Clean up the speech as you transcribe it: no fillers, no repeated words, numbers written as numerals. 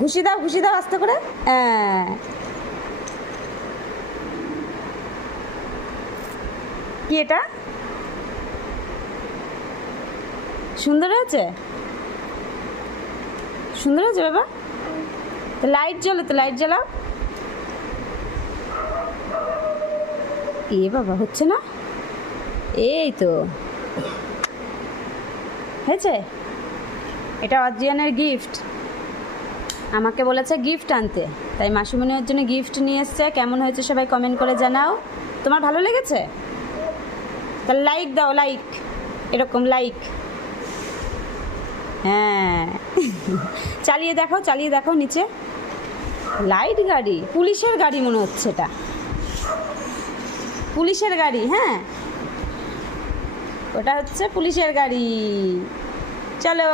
ঘুষি দাও আস্তে করে। হ্যাঁ, কি এটা? সুন্দর হয়েছে, সুন্দর হয়েছে বাবা। তো লাইট জ্বলো, তো লাইট জ্বালাও। এ বাবা, হচ্ছে না? এই তো হয়েছে। এটা অদ্রিয়ানের গিফট, আমাকে বলেছে গিফট আনতে, তাই মাসিমণি ওর জন্য গিফট নিয়ে এসছে। কেমন হয়েছে সবাই কমেন্ট করে জানাও। তোমার ভালো লেগেছে? তাহলে লাইক দাও, লাইক, এরকম লাইক। হ্যাঁ, চালিয়ে দেখো নিচে। লাইট গাড়ি, পুলিশের গাড়ি মনে হচ্ছে, এটা পুলিশের গাড়ি। হ্যাঁ, ওটা হচ্ছে পুলিশের গাড়ি। চলো।